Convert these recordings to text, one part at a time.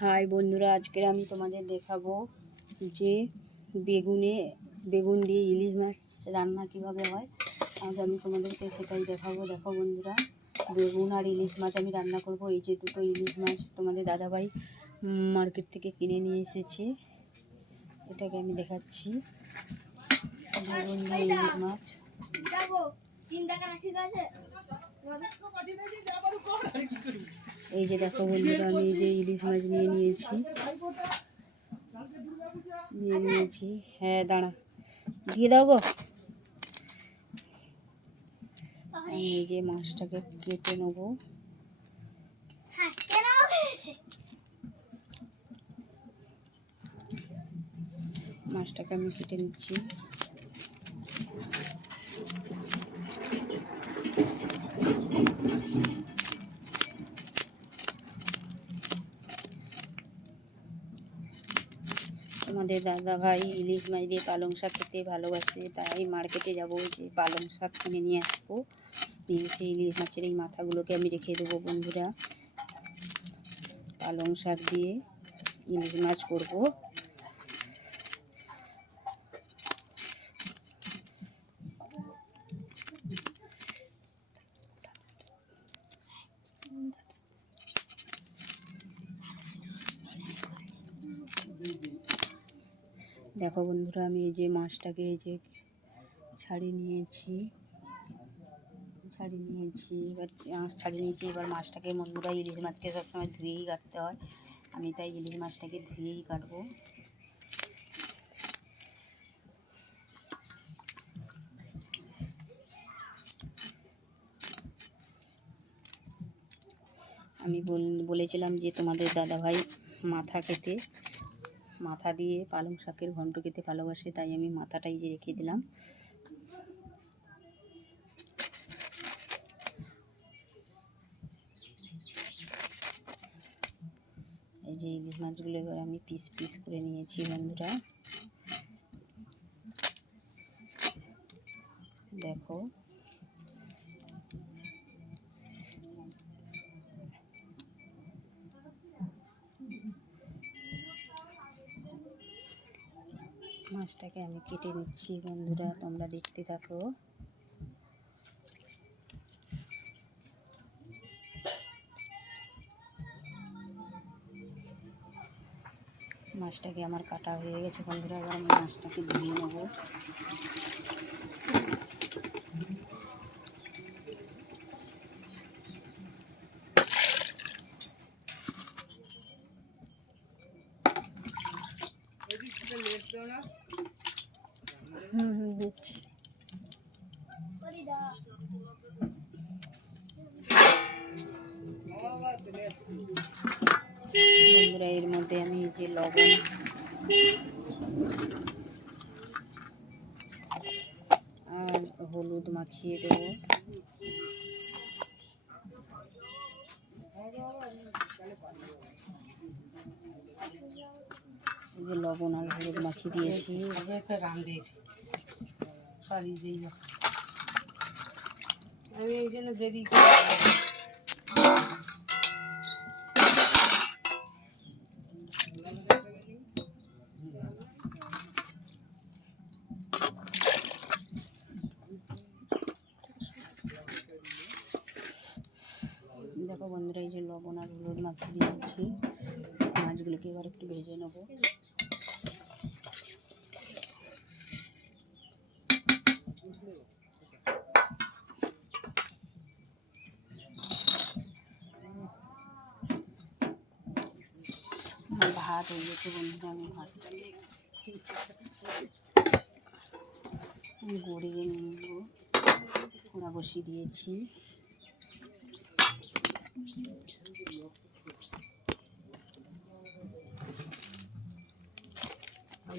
High বন্ধুরা আজকে আমি তোমাদের দেখাবো যে বেগুনে বেগুন দিয়ে ইলিশ মাছ রান্না কীভাবে হয়। আজ আমি তোমাদেরকে সেটাই দেখাবো। দেখো বন্ধুরা বেগুন আর ইলিশ মাছ আমি রান্না করব। এই যে দুটো ইলিশ মাছ তোমাদের দাদাভাই মার্কেট থেকে কিনে নিয়ে এসেছে। এটাকে আমি দেখাচ্ছি। বেগুন দিয়ে ইলিশ মাছ। যাব। তিন টাকা রাখি আছে। এই যে দেখো বন্ধুরা আমি এই যে ইলিশ মাছ নিয়ে নিয়েছি। নিয়ে নিয়েছি। হ্যাঁ দাঁড়া। দিয়ে দাও গো। আমি এই যে মাছটাকে কেটে নেব। হ্যাঁ মাছটাকে আমি কেটে নিচ্ছি। আমাদের দাদা ভাই ইলিশ মাছ দিয়ে পালং শাক খেতে ভালোবাসে, তাই মার্কেটে যাব যে পালং শাক কিনে নিয়ে আসব। নিয়ে এসে ইলিশ মাছের এই মাথাগুলোকে আমি রেখে দেবো বন্ধুরা। পালং শাক দিয়ে ইলিশ মাছ করব। দেখো বন্ধুরা, আমি এই যে মাছটাকে এই যে ছাড়িয়ে নিয়েছি ছাড়িয়ে নিয়েছি, এবার মাছ ছাড়িয়ে নিয়েছি, এবার মাছটাকে বন্ধুরা ইলিশ মাছকে সবসময় ধুয়েই কাটতে হয়। আমি তাই ইলিশ মাছটাকে ধুয়েই কাটবো। আমি বল- বলেছিলাম যে তোমাদের দাদাভাই মাথা খেতে। মাথা দিয়ে পালং শাকের ঘন্ট খেতে ভালোবাসে, তাই আমি মাথাটাই যে রেখে দিলাম। এই যে মাছগুলো এবার আমি পিস পিস করে নিয়েছি বন্ধুরা। মাছটাকে আমি কেটে নিচ্ছি, বন্ধুরা, তোমরা দেখতে থাকো। মাছটাকে আমার কাটা হয়ে গেছে, বন্ধুরা, এবার আমি মাছটাকে ধুয়ে নেব। বন্ধুরা এর মধ্যে আমি যে লবণ। আর হলুদ মাখিয়ে দেবো। যে লবণ আর হলুদ মাখিয়ে দিয়েছি। আমি এই জন্য দেরি দেখো বন্ধুরা এই যে লবণ আর হলুদ মাখিয়ে দিয়েছি মাছগুলোকে এবার একটু ভেজে নেব। ভাত হয়ে গেছে বন্ধুরা, আমি আমি গড়িয়ে নেব। ওরা বসিয়ে দিয়েছি।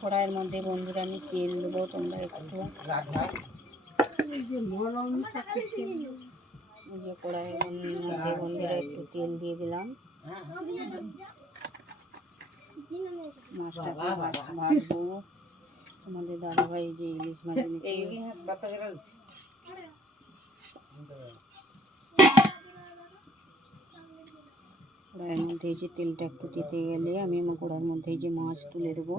কড়াইয়ের মধ্যে বন্ধুরা আমি তেল দেবো তোমরা একটু। যে মরম থাকছে এই যে কড়াইয়ের মধ্যে বন্ধুরা একটু তেল দিয়ে দিলাম। মাছটাকে ভাজ- ভাজবো। তোমাদের দাদাভাই যে ইলিশ মাছ এনেছে কড়াইয়ের মধ্যে যে তেলটা একটু দিতে গেলে আমি আমার কড়াইয়ের মধ্যে যে মাছ তুলে দেবো।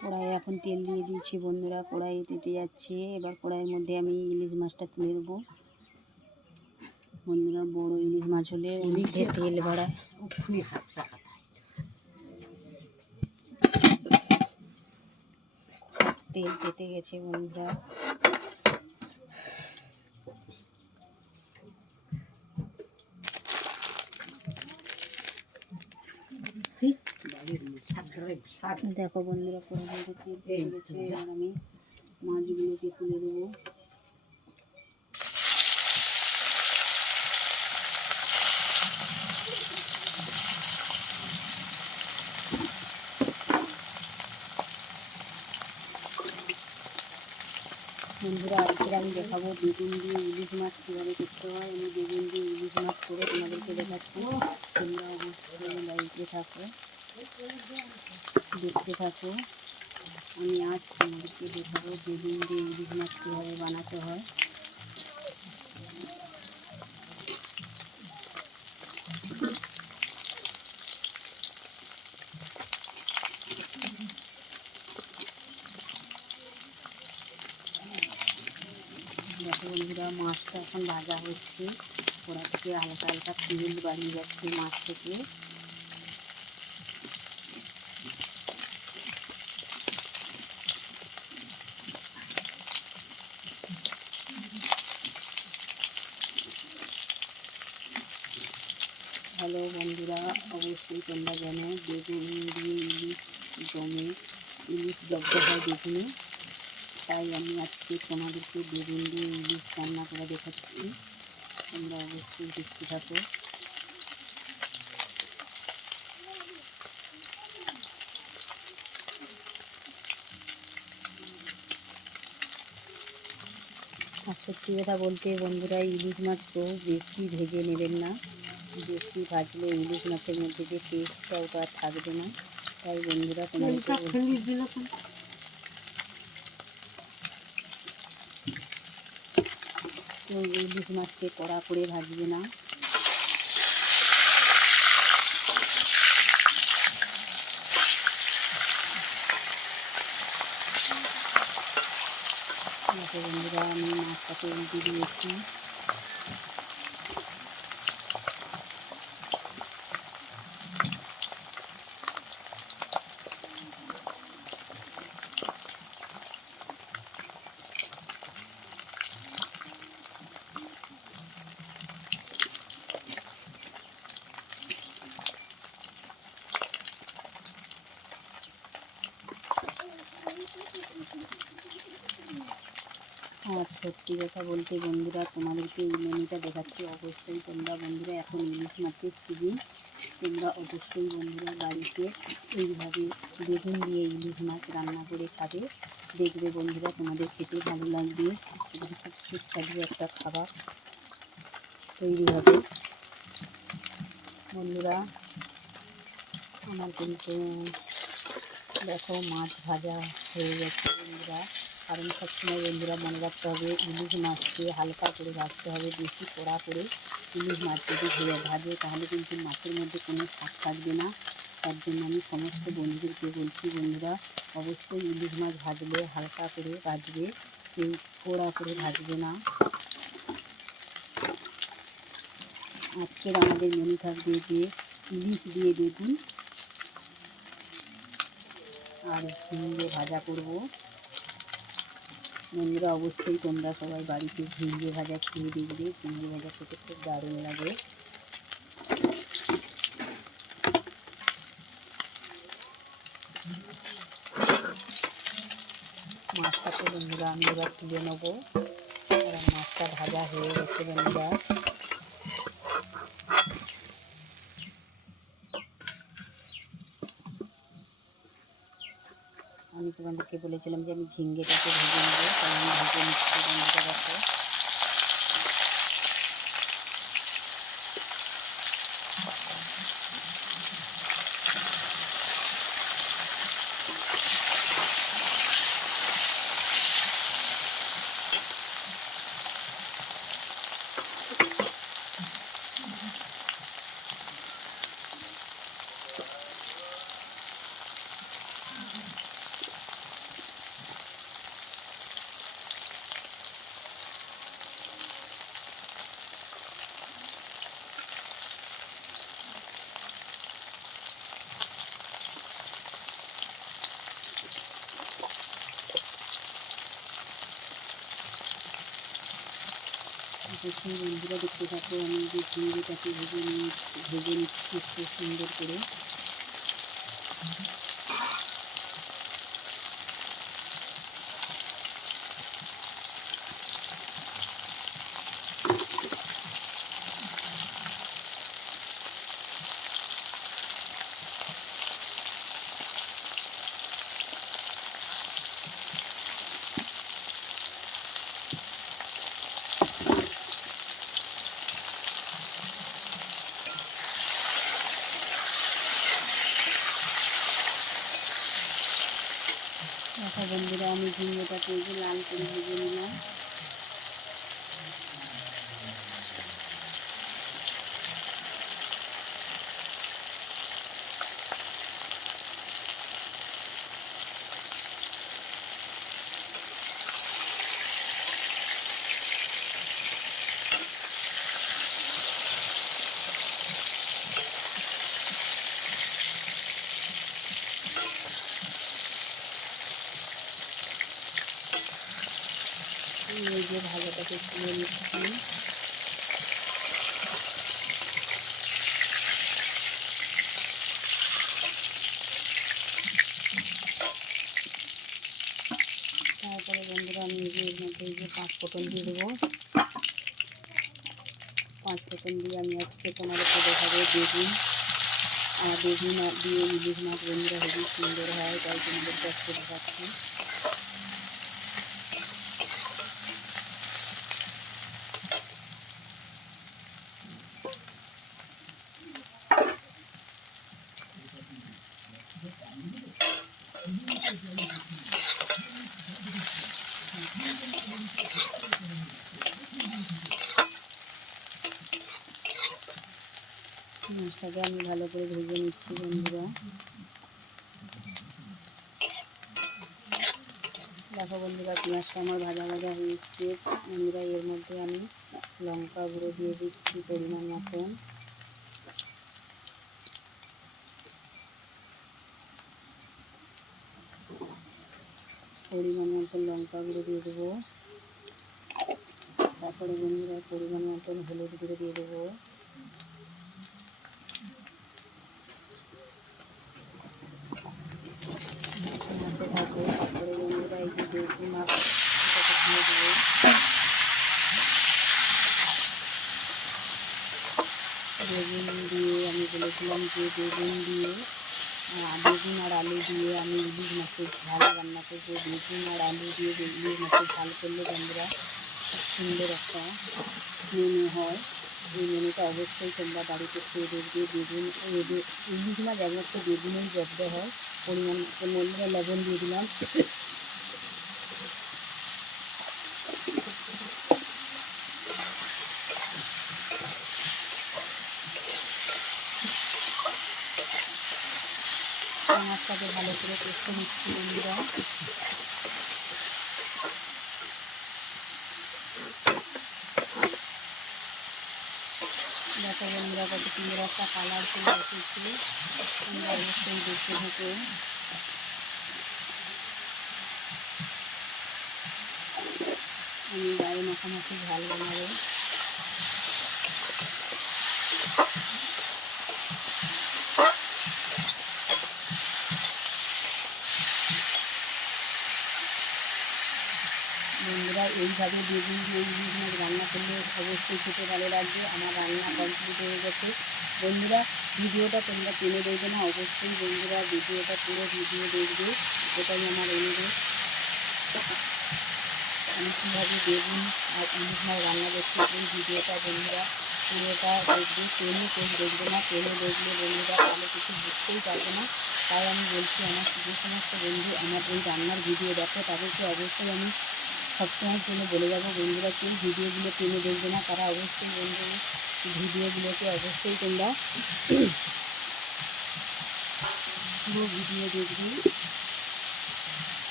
কড়াইয়ে এখন তেল দিয়ে দিয়েছি বন্ধুরা কড়াই দিতে যাচ্ছে। এবার কড়াইয়ের মধ্যে আমি ইলিশ মাছটা তুলে দেবো বন্ধুরা বড় ইলিশ মাছ হলে মধ্যে তেল বাড়ায় তেল পেতে গেছে বন্ধুরা। দেখো বন্ধুরা আমি মাছগুলোকে তুলে দেবো। বন্ধুরা, আজকে আমি দেখাবো বেগুন দিয়ে ইলিশ মাছ কীভাবে করতে হয়। আমি বেগুন দিয়ে ইলিশ মাছ করে তোমাদেরকে দেখাচ্ছি। তোমরা অবশ্যই লাইটে থাকো। দেখতে থাকো। আমি আজ তোমাদেরকে দেখাবো বেগুন দিয়ে ইলিশ মাছ কীভাবে বানাতে হয়। এখন ভাজা হচ্ছে। ওরা থেকে হালকা হালকা তেল বাড়িয়ে যাচ্ছে মাছ থেকে। হ্যালো বন্ধুরা, অবশ্যই তোমরা জানো বেগুন দিয়ে ইলিশ জমে, ইলিশ জব্দ হয় বেগুনে তাই আমি আজকে তোমাদেরকে বেগুন দিয়ে ইলিশ রান্না করে দেখাচ্ছি। তোমরা অবশ্যই দেখতে থাকো। আর সত্যি কথা বলতে বন্ধুরা, ইলিশ মাছ তো বেশি ভেজে নেবেন না। বেশি ভাজলে ইলিশ মাছের মধ্যে যে টেস্টটা আর থাকবে না। তাই বন্ধুরা, তোমাদেরকে তো ইলিশ মাছকে কড়া করে ভাজবে না। বন্ধুরা আমি মাছটাকে দিয়েছি। আর সত্যি কথা বলতে বন্ধুরা, তোমাদেরকে এই মেনুটা দেখাচ্ছি। অবশ্যই তোমরা বন্ধুরা এখন ইলিশ মাছের সিজন। তোমরা অবশ্যই বন্ধুরা বাড়িতে এইভাবে বেগুন দিয়ে ইলিশ মাছ রান্না করে খাবে। দেখবে বন্ধুরা তোমাদের খেতে ভালো লাগবে খুব সুস্বাদু একটা খাবার তৈরি হবে। বন্ধুরা, আমার কিন্তু দেখো মাছ ভাজা হয়ে গেছে। কারণ সবসময় বন্ধুরা মনে রাখতে হবে, ইলিশ মাছকে হালকা করে ভাজতে হবে, বেশি কড়া করে ইলিশ মাছ যদি ভেজে ভাজে, তাহলে কিন্তু মাছের মধ্যে কোনো স্বাদ থাকবে না। তার জন্য আমি সমস্ত বন্ধুদেরকে বলছি, বন্ধুরা অবশ্যই ইলিশ মাছ ভাজলে হালকা করে ভাজবে, কেউ কড়া করে ভাজবে না। আজকের আমাদের মেনু থাকবে যে ইলিশ দিয়ে বেগুন আর ঝিঙে ভাজা করব। বন্ধুরা অবশ্যই তোমরা সবাই বাড়িতে ঝিঙ্গে ভাজা খেয়ে দেখবে। ভিঙ্গে ভাজা খেতে খুব দারুণ লাগে। মাছটাকে বন্ধুরা আমি এবার তুলে নেব। মাছটা ভাজা হয়ে গেছে বন্ধুরা। আমি তোমাদেরকে বলেছিলাম যে আমি ঝিঙ্গেটাকে ভেজে নেব। তাই আমি ভেজে নিচ্ছি বন্ধুরা দেখো দেখুন বন্ধুরা দেখতে থাকো আমি যে চিংড়িটাকে ভেজে নিয়ে ভেজে নিচ্ছি খুব সুন্দর করে। তুলে নিচ্ছি তারপরে বন্ধুরা আমি এর মধ্যে যে পাঁচ ফোটন দিয়ে দেবো। পাঁচ ফোটন দিয়ে আমি আজকে তোমাদেরকে দেখাবো বেগুন। আর বেগুন দিয়ে ইলিশ মাছ বন্ধুরা খুবই সুন্দর হয়, তাই তোমাদেরকে আজকে দেখাচ্ছি। দেখো বন্ধুরা, পেঁয়াজটা আমার ভাজা ভাজা হয়ে এসছে। বন্ধুরা, এর মধ্যে আমি লঙ্কা গুঁড়ো দিয়ে দিচ্ছি পরিমাণ মতন। পরিমাণ মতন লঙ্কা গুঁড়ো দিয়ে দেবো। তারপরে বন্ধুরা, পরিমাণ মতন হলুদ গুঁড়ো দিয়ে দেবো নাড়তে থাকব তারপরে বন্ধুরা এই যে বেগুন আর এটাকে দিয়ে দেবো বেগুন দিয়ে আমি বলেছিলাম যে বেগুন দিয়ে বেগুন আর আলু দিয়ে আমি ইলিশ মাছের ঝাল রান্না করব। বেগুন আর আলু দিয়ে ইলিশ মাছের ঝাল করলে বন্ধুরা সুন্দর একটা মেনু হয়। এই মেনুটা অবশ্যই তোমরা বাড়িতে খেয়ে দেখবে। বেগুন ইলিশ মাছ একমাত্র বেগুনেই জব্দ হয়। পরিমাণ মতো বন্ধুরা লবণ দিয়ে দিলাম। করে নিচ্ছি একটা কালার চলে এসেছে তোমরা অবশ্যই দেখতে থাকো আমি গায়ে মাখামাখি ঝাল এইভাবে বেগুন দিয়ে ইলিশ মাছ রান্না করলে অবশ্যই খেতে ভালো লাগবে। আমার রান্না কমপ্লিট হয়ে গেছে। বন্ধুরা, ভিডিওটা তোমরা টেনে দেখবে না? অবশ্যই বন্ধুরা, ভিডিওটা পুরো ভিডিও দেখবে। এটাই আমার অনুরোধ। আমি কীভাবে বেগুন আর ইলিশ মাছ রান্না করছি এই ভিডিওটা বন্ধুরা, পুরোটা দেখবে। টেনে কেউ দেখবে না? টেনে দেখলে বন্ধুরা তাহলে কিছু বুঝতেই পারবে না। তাই আমি বলছি, আমার যে সমস্ত বন্ধু আমার এই রান্নার ভিডিও দেখো, তাদেরকে অবশ্যই আমি সবসময়ের জন্য বলে যাব, বন্ধুরা, কেউ ভিডিওগুলো টেনে দেখবে না, তারা অবশ্যই বন্ধু ভিডিওগুলোকে অবশ্যই তোমরা পুরো ভিডিও দেখবে।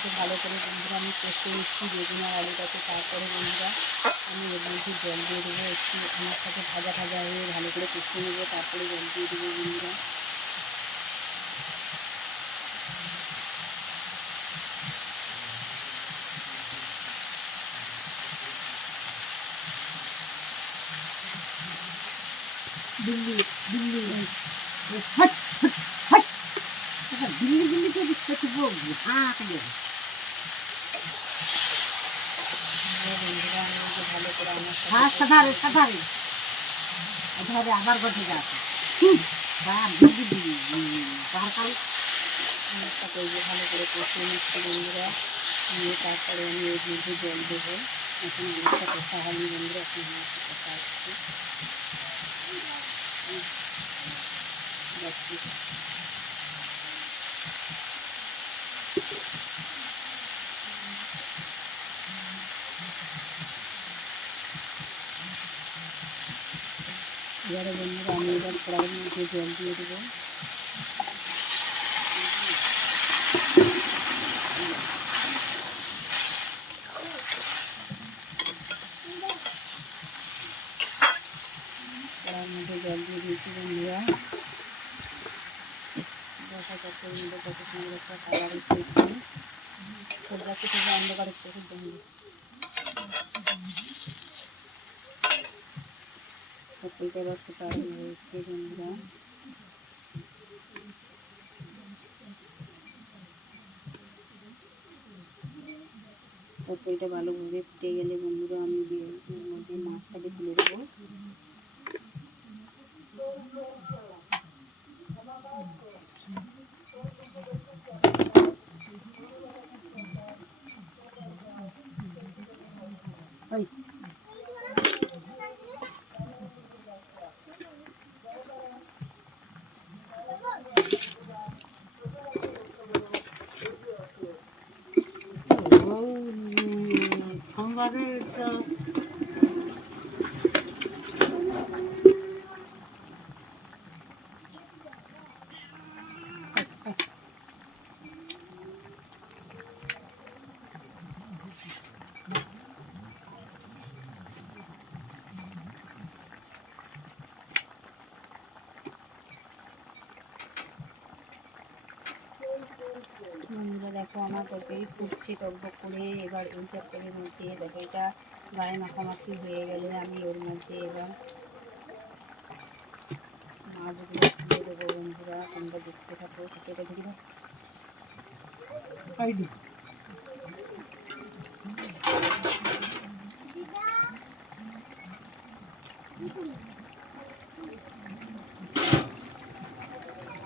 সাথে ভালো করে বন্ধুরা, আমি কষতে নিচ্ছি বেগুন আর আলুটাকে তারপরে বন্ধুরা আমি এর মধ্যে জল দিয়ে দেবো, একটু আমার সাথে ভাজা ভাজা হয়ে ভালো করে কষিয়ে নেব, তারপরে জল দিয়ে দেবো বন্ধুরা। দিল্লি দিল্লি হট আচ্ছা দিল্লি দিল্লি তো দিচ্ছে তো হ্যাঁ কেন দিয়ে বন্ধুরা আমি এই যে ভালো করে আমার হ্যাঁ সাধারে সাধারে। ধরে আবার গঠে যাচ্ছে ভালো করে কষিয়ে নিচ্ছি বন্ধুরা। নিয়ে তারপরে আমি এর মধ্যে জল দেবো। এখন অনেকটা কষা হয়নি বন্ধুরা, এখন অনেকটা কষা হচ্ছে। এবারে বন্ধুরা আমি এবার কড়াইয়ের মধ্যে জল দিয়ে দেবো। কড়াইয়ের মধ্যে জল দিয়ে দিয়েছি বন্ধুরা। দেখা যাচ্ছে বন্ধু কত সুন্দর একটা কালার এসেছে। সবজাকে থেকে অন্ধকারের চোখের জন্য সত্যিটা এবার ফোটা হয়েছে বন্ধুরা তরকারিটা ভালোভাবে ফুটে গেলে বন্ধুরা, আমি মধ্যে মাছটাকে তুলে দেবো। ওই সোমবারে তো বন্ধুরা দেখো আমার তরকারি ফুটছে টকবক করে। এবার এই তরকারির মধ্যে দেখো এটা গায়ে মাখামাখি হয়ে গেলে আমি ওর মধ্যে এবার মাছগুলো তুলে দেবো বন্ধুরা তোমরা দেখতে থাকো এটা ঢুকে দাও। আইডি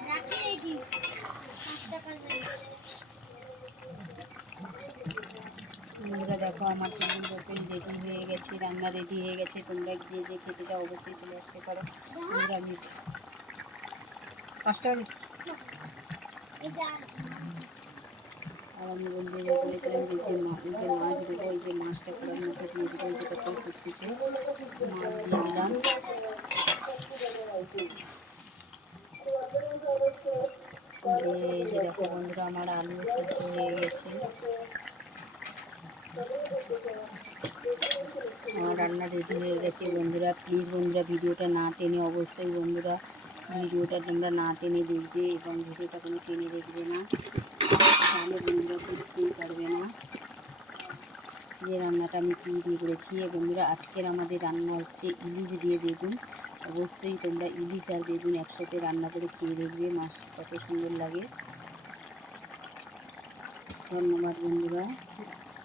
রাখি রেডি পাঁচ টাকার ব্যাগ। বন্ধুরা দেখো, আমার চিকেন তরকারি রেডি হয়ে গেছে, রান্না রেডি হয়ে গেছে, তোমরা যে যে খেতে চাও অবশ্যই চলে আসতে পারো। বন্ধুরা, আমি বন্ধুদের বলেছিলাম যে যে মাছ দেবো এই যে মাছটা করার মধ্যে দিয়ে দেবো এই যে কত মাছ দিলাম। দেখো, বন্ধুরা, আমার আলু সিদ্ধ হয়ে গেছে। আমার রান্না রেডি হয়ে গেছে। বন্ধুরা প্লিজ বন্ধুরা, ভিডিওটা না টেনে অবশ্যই বন্ধুরা, ভিডিওটা তোমরা না টেনে দেখবে এবং ভিডিওটা কোনো টেনে দেখবে না। তাহলে বন্ধুরা বুঝতেই পারবে না যে রান্নাটা আমি কী দিয়ে করেছি। বন্ধুরা, আজকের আমাদের রান্না হচ্ছে ইলিশ দিয়ে বেগুন। অবশ্যই তোমরা ইলিশ আর বেগুন একসাথে রান্না করে খেয়ে দেখবে মাছ কত সুন্দর লাগে। ধন্যবাদ বন্ধুরা।